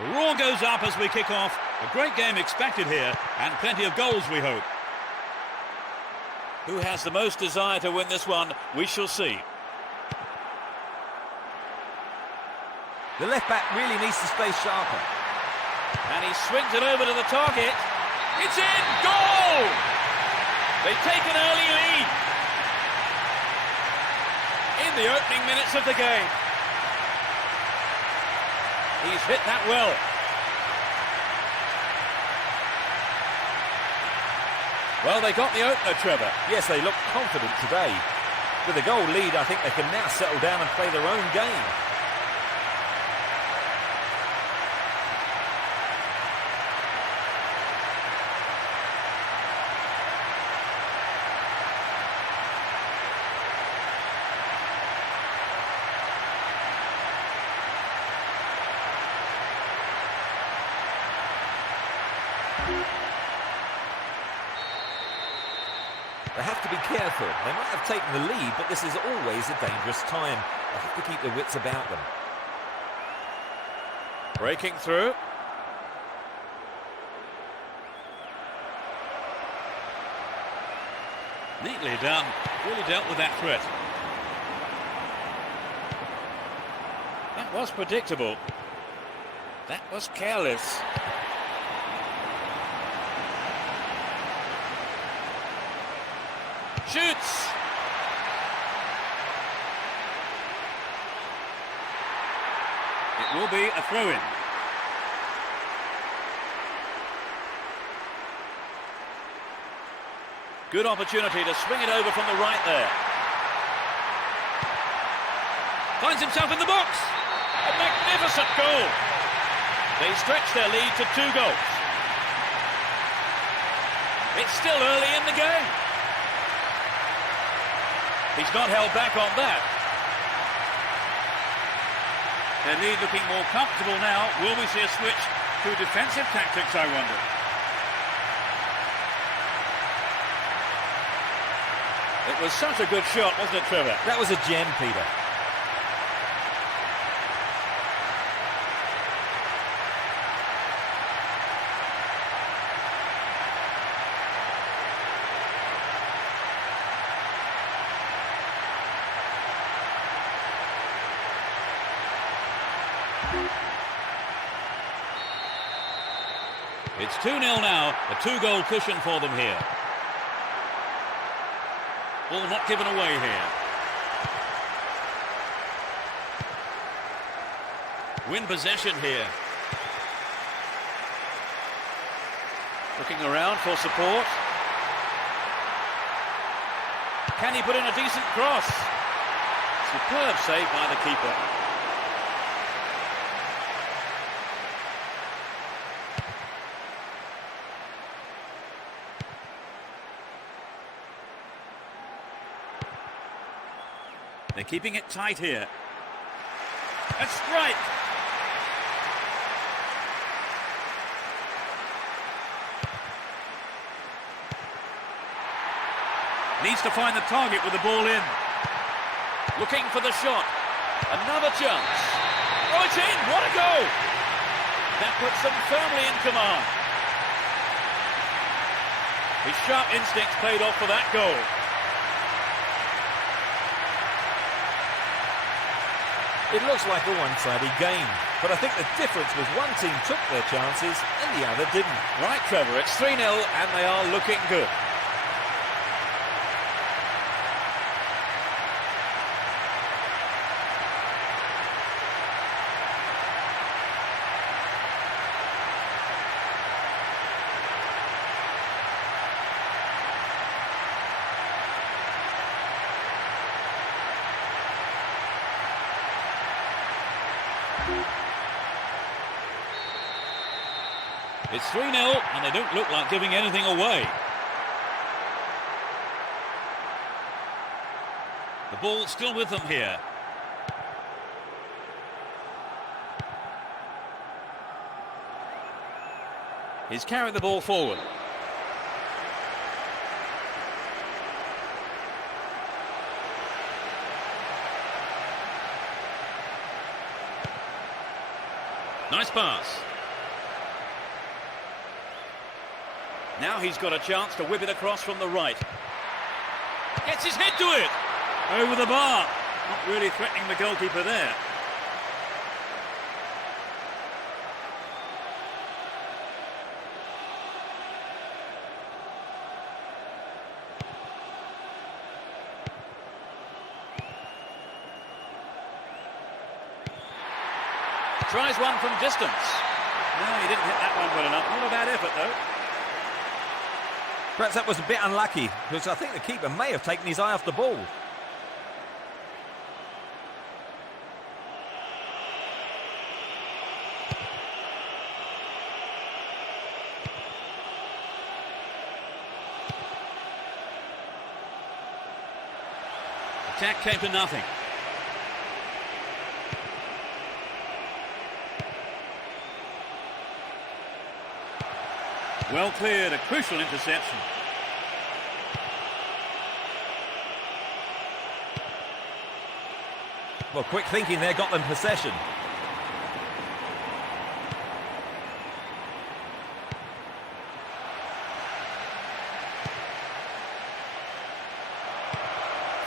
The roar goes up as we kick off. A great game expected here, and plenty of goals, we hope. Who has the most desire to win this one? We shall see. The left-back really needs to stay sharper. And he swings it over to the target. It's in! Goal! They take an early lead in the opening minutes of the game. He's hit that well. Well, they got the opener, Trevor. Yes, they look confident today. With a goal lead, I think they can now settle down and play their own game. They have to be careful. They might have taken the lead, but this is always a dangerous time. They have to keep their wits about them. Breaking through. Neatly done. Really dealt with that threat. That was predictable. That was careless. Shoots! It will be a throw-in. Good opportunity to swing it over from the right there. Finds himself in the box. A magnificent goal. They stretch their lead to 2 goals. It's still early in the game. He's not held back on that. Their lead looking more comfortable now. Will we see a switch to defensive tactics, I wonder? It was such a good shot, wasn't it, Trevor? That was a gem, Peter. It's 2-0 now, a 2-goal cushion for them here. Ball not given away here. Win possession here. Looking around for support. Can he put in a decent cross? Superb save by the keeper. They're keeping it tight here. A strike! Needs to find the target with the ball in. Looking for the shot. Another chance. Oh, it's in! What a goal! That puts them firmly in command. His sharp instincts paid off for that goal. It looks like a one-sided game, but I think the difference was one team took their chances and the other didn't. Right, Trevor, it's 3-0 and they are looking good. It's 3-0 and they don't look like giving anything away. The ball still with them here. He's carried the ball forward. Nice pass. Now he's got a chance to whip it across from the right. Gets his head to it. Over the bar. Not really threatening the goalkeeper there. Tries one from distance. No, he didn't hit that one well enough. Not a bad effort, though. Perhaps that was a bit unlucky, because I think the keeper may have taken his eye off the ball. Attack came to nothing. Well cleared, a crucial interception. Well, quick thinking there got them possession.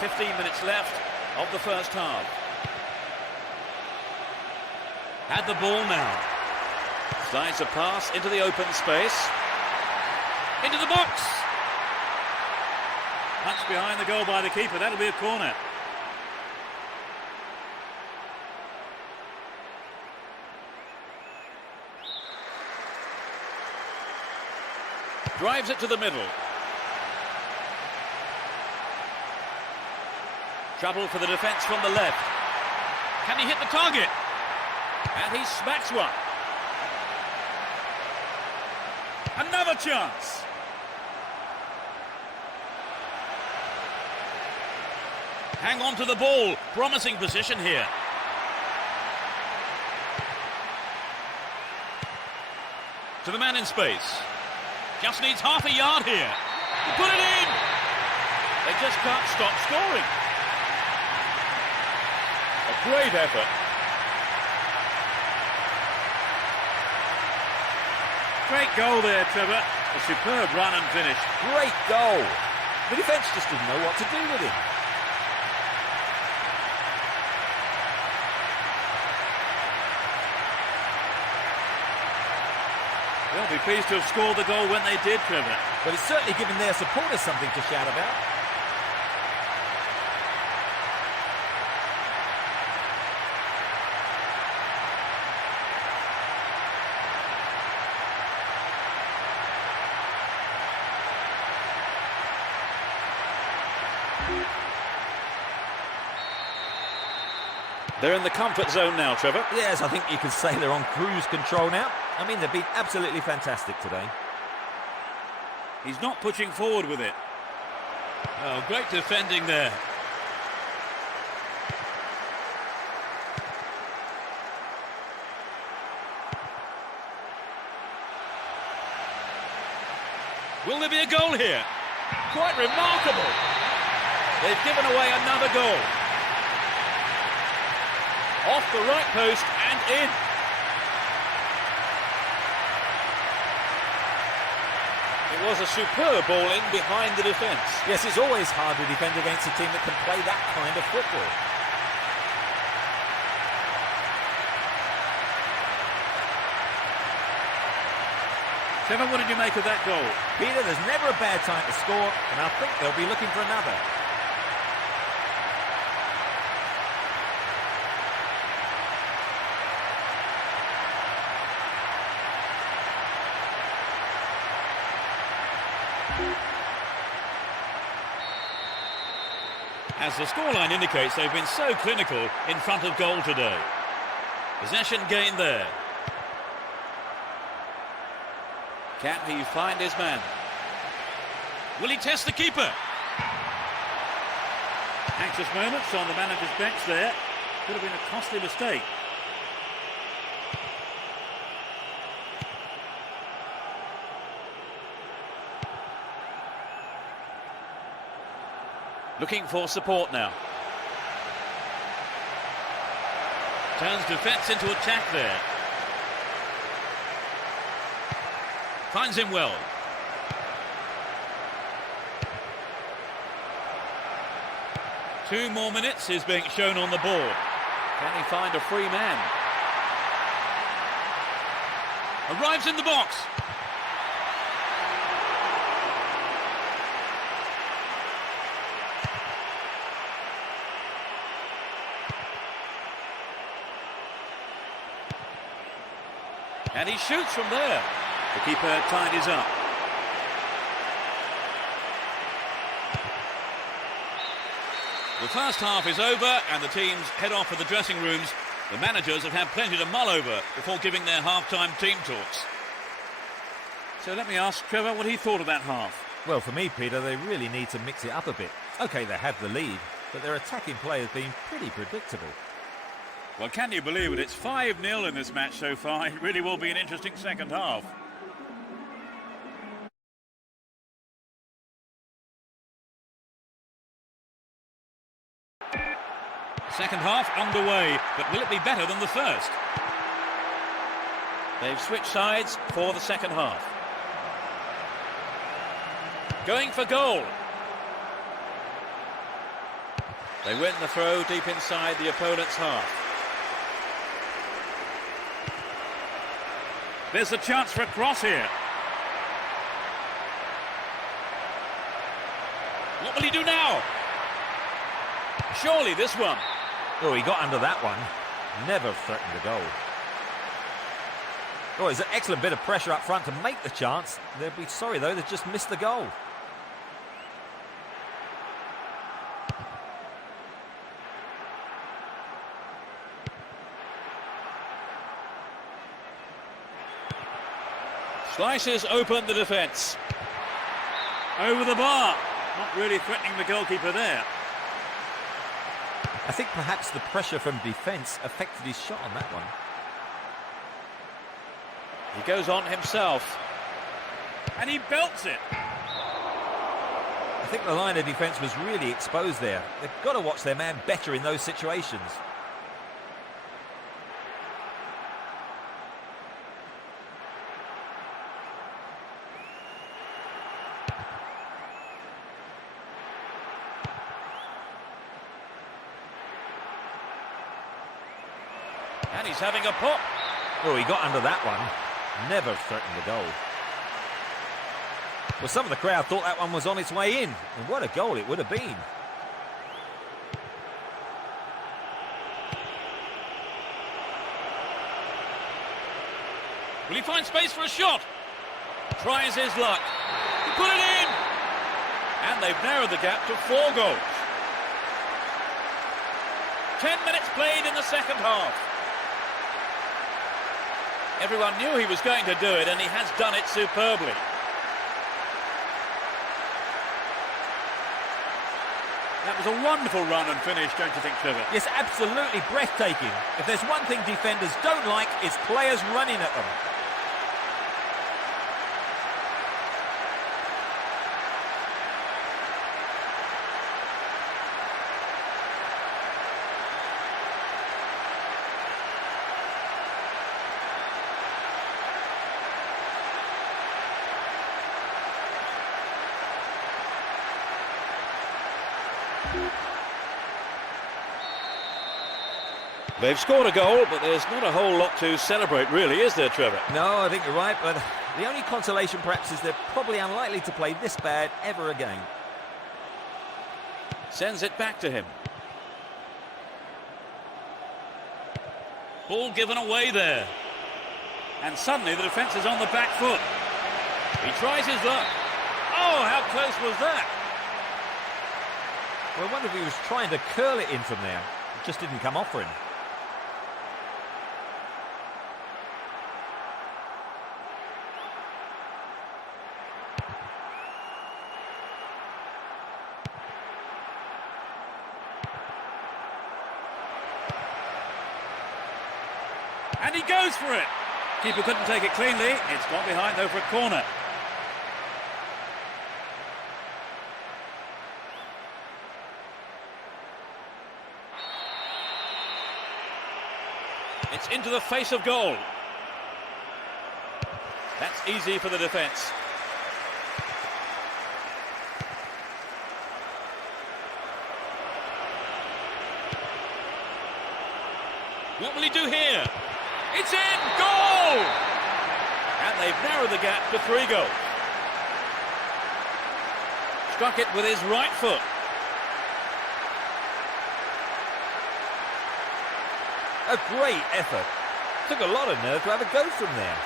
"15 minutes left of the first half. Had the ball now. Slides a pass into the open space. Into the box. Punch behind the goal by the keeper. That'll be a corner. Drives it to the middle. Trouble for the defence from the left. Can he hit the target? And he smacks one. Another chance. Hang on to the ball. Promising position here. To the man in space. Just needs half a yard here. Put it in! They just can't stop scoring. A great effort. Great goal there, Trevor. A superb run and finish. Great goal. The defence just didn't know what to do with him. They'll be pleased to have scored the goal when they did, Trevor. But it's certainly given their supporters something to shout about. They're in the comfort zone now, Trevor. Yes, I think you could say they're on cruise control now. I mean, they've been absolutely fantastic today. He's not pushing forward with it. Oh, great defending there. Will there be a goal here? Quite remarkable. They've given away another goal. Off the right post and in. It was a superb ball in behind the defence. Yes, it's always hard to defend against a team that can play that kind of football. Trevor, what did you make of that goal? Peter, there's never a bad time to score, and I think they'll be looking for another. As the scoreline indicates, they've been so clinical in front of goal today. Possession gained there. Can he find his man? Will he test the keeper? Anxious moments on the manager's bench there. Could have been a costly mistake. Looking for support now. Turns defence into attack there. Finds him well. 2 more minutes is being shown on the board. Can he find a free man? Arrives in the box. And he shoots from there. The keeper tidies up. The first half is over and the teams head off for the dressing rooms. The managers have had plenty to mull over before giving their half-time team talks. So let me ask Trevor what he thought of that half. Well, for me, Peter, they really need to mix it up a bit. OK, they have the lead, but their attacking play has been pretty predictable. Well, can you believe it? It's 5-0 in this match so far. It really will be an interesting second half. Second half underway, but will it be better than the first? They've switched sides for the second half. Going for goal. They win the throw deep inside the opponent's half. There's a chance for a cross here. What will he do now? Surely this one. Oh, he got under that one. Never threatened the goal. Oh, it's an excellent bit of pressure up front to make the chance. They'll be sorry, though, they've just missed the goal. Slices open the defence. Over the bar. Not really threatening the goalkeeper there. I think perhaps the pressure from defence affected his shot on that one. He goes on himself. And he belts it. I think the line of defence was really exposed there. They've got to watch their man better in those situations. And he's having a pop. Oh, he got under that one. Never threatened the goal. Well, some of the crowd thought that one was on its way in. And what a goal it would have been. Will he find space for a shot? Tries his luck. He put it in! And they've narrowed the gap to 4 goals. 10 minutes played in the second half. Everyone knew he was going to do it, and he has done it superbly. That was a wonderful run and finish, don't you think, Trevor? Yes, absolutely breathtaking. If there's one thing defenders don't like, it's players running at them. They've scored a goal, but there's not a whole lot to celebrate, really, is there, Trevor? No, I think you're right, but the only consolation perhaps is they're probably unlikely to play this bad ever again. Sends it back to him. Ball given away there. And suddenly the defence is on the back foot. He tries his luck. Oh, how close was that? Well, I wonder if he was trying to curl it in from there. It just didn't come off for him. And he goes for it. Keeper couldn't take it cleanly. It's gone behind, though, for a corner. It's into the face of goal. That's easy for the defence. What will he do here? It's in! Goal! And they've narrowed the gap to 3 goals. Struck it with his right foot. A great effort. Took a lot of nerve to have a go from there.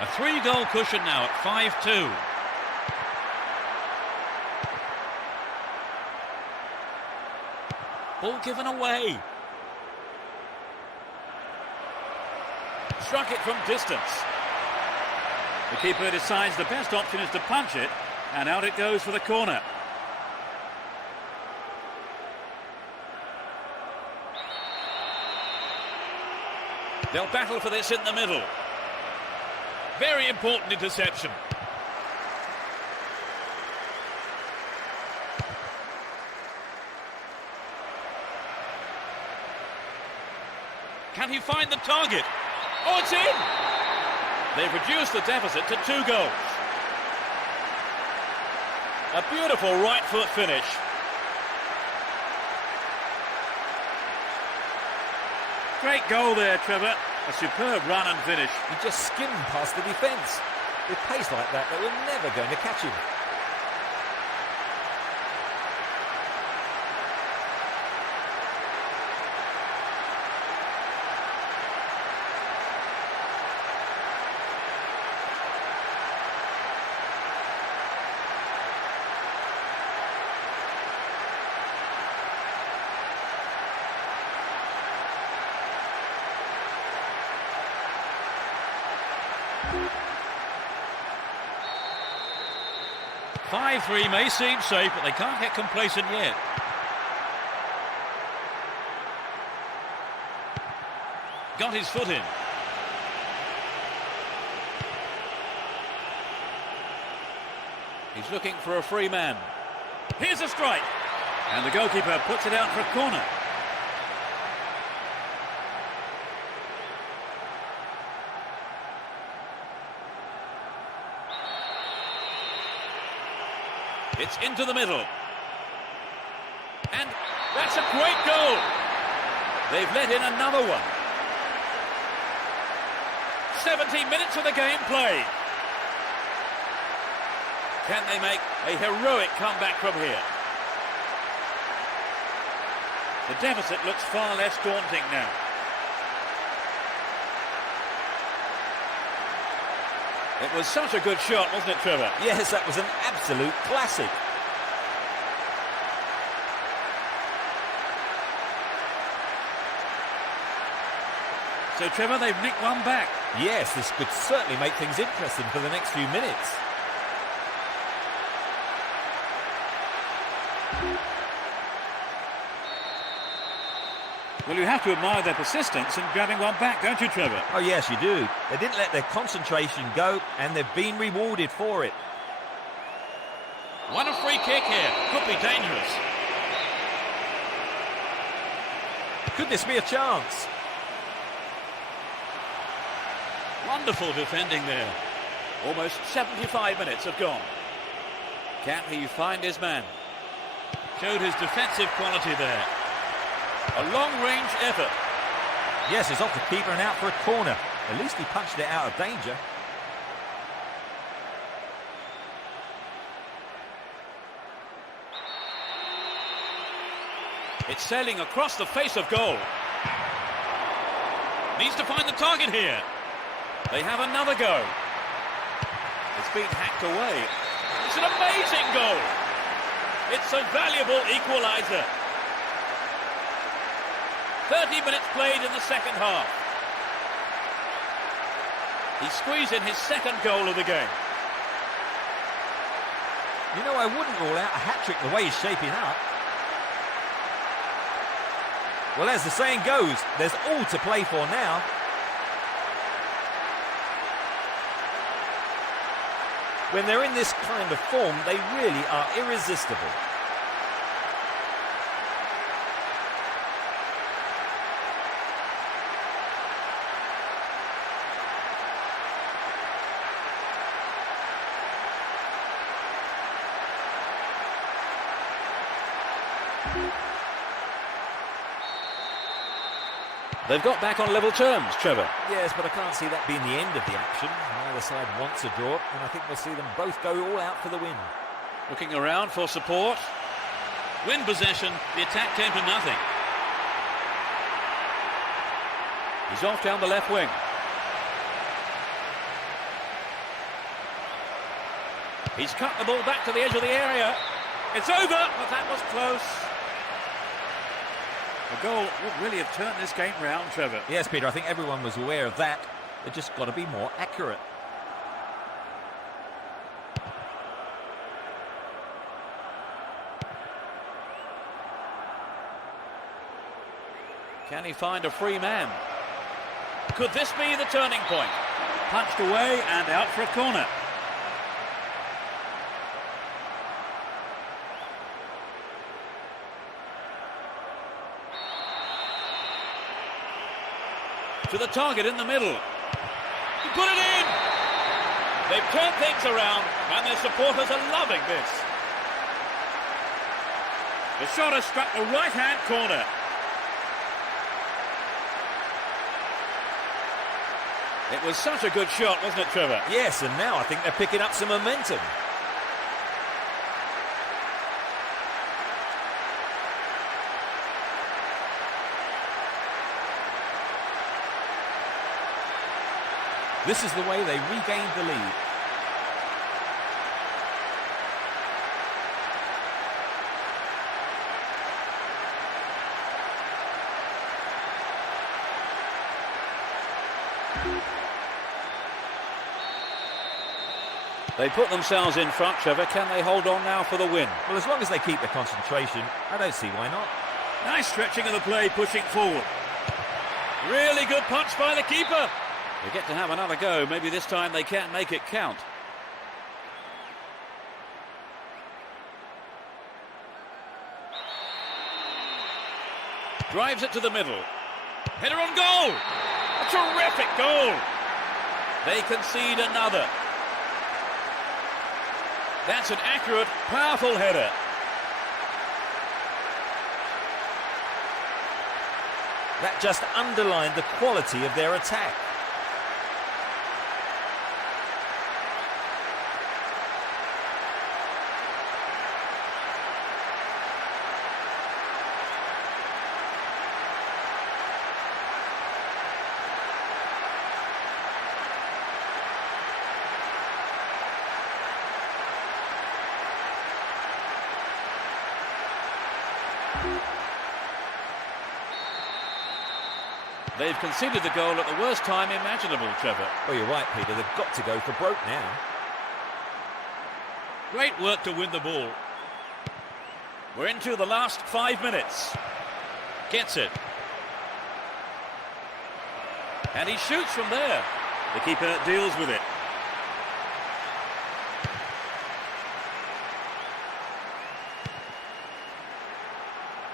A 3-goal cushion now at 5-2. Ball given away. Struck it from distance. The keeper decides the best option is to punch it, and out it goes for the corner. They'll battle for this in the middle. Very important interception. Can he find the target? Oh, it's in! They've reduced the deficit to 2 goals. A beautiful right foot finish. Great goal there, Trevor. A superb run and finish. He just skimmed past the defence. With pace like that, they were never going to catch him. (5-3) may seem safe, but they can't get complacent yet. Got his foot in. He's looking for a free man. Here's a strike. And the goalkeeper puts it out for a corner. It's into the middle. And that's a great goal. They've let in another one. 17 minutes of the game played. Can they make a heroic comeback from here? The deficit looks far less daunting now. It was such a good shot, wasn't it, Trevor? Yes, that was an absolute classic. So, Trevor, they've nicked one back. Yes, this could certainly make things interesting for the next few minutes. Well, you have to admire their persistence in grabbing one back, don't you, Trevor? Oh, yes, you do. They didn't let their concentration go, and they've been rewarded for it. Won a free kick here. Could be dangerous. Could this be a chance? Wonderful defending there. Almost 75 minutes have gone. Can he find his man? Showed his defensive quality there. A long-range effort. Yes, it's off the keeper and out for a corner. At least he punched it out of danger. It's sailing across the face of goal. Needs to find the target here. They have another go. It's been hacked away. It's an amazing goal. It's a valuable equaliser. 30 minutes played in the second half. He squeezed in his second goal of the game. You know, I wouldn't rule out a hat-trick the way he's shaping up. Well, as the saying goes, there's all to play for now. When they're in this kind of form, they really are irresistible. They've got back on level terms, Trevor. Yes, but I can't see that being the end of the action. Neither side wants a draw, and I think we'll see them both go all out for the win. Looking around for support. Win possession, the attack came to nothing. He's off down the left wing. He's cut the ball back to the edge of the area. It's over, but that was close. A goal would really have turned this game round, Trevor. Yes, Peter, I think everyone was aware of that. They've just got to be more accurate. Can he find a free man? Could this be the turning point? Punched away and out for a corner. To the target in the middle. He put it in! They've turned things around and their supporters are loving this. The shot has struck the right-hand corner. It was such a good shot, wasn't it, Trevor? Yes, and now I think they're picking up some momentum. This is the way they regained the lead. They put themselves in front, Trevor. Can they hold on now for the win? Well, as long as they keep their concentration, I don't see why not. Nice stretching of the play, pushing forward. Really good punch by the keeper. They get to have another go. Maybe this time they can't make it count. Drives it to the middle. Header on goal. A terrific goal. They concede another. That's an accurate, powerful header. That just underlined the quality of their attack. They've conceded the goal at the worst time imaginable, Trevor. Oh, you're right, Peter. They've got to go for broke now. Great work to win the ball. We're into the last 5 minutes. Gets it. And he shoots from there. The keeper deals with it.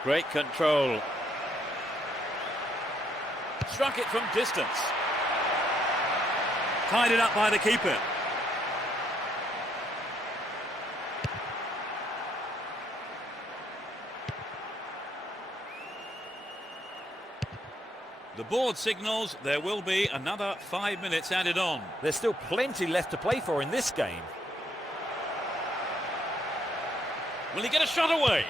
Great control. Struck it from distance. Tied it up by the keeper. The board signals there will be another 5 minutes added on. There's still plenty left to play for in this game. Will he get a shot away?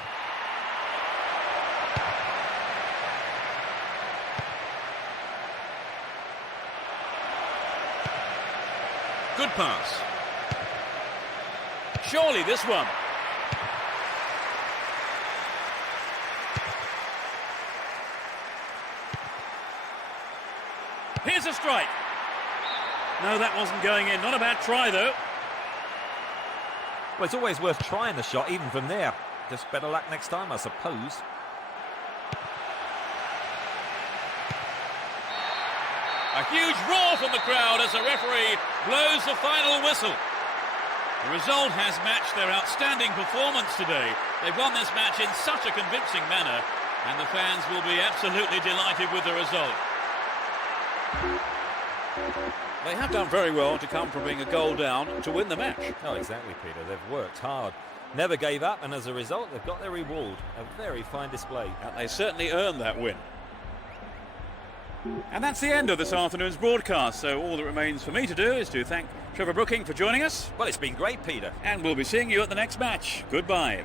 Good pass. Surely this one. Here's a strike. No, that wasn't going in. Not a bad try, though. Well, it's always worth trying the shot, even from there. Just better luck next time, I suppose. A huge roar from the crowd as the referee blows the final whistle. The result has matched their outstanding performance today. They've won this match in such a convincing manner, and the fans will be absolutely delighted with the result. They have done very well to come from being a goal down to win the match. Oh, exactly, Peter. They've worked hard, never gave up, and as a result, they've got their reward. A very fine display. And they certainly earned that win. And that's the end of this afternoon's broadcast, so all that remains for me to do is to thank Trevor Brooking for joining us. Well, it's been great, Peter. And we'll be seeing you at the next match. Goodbye.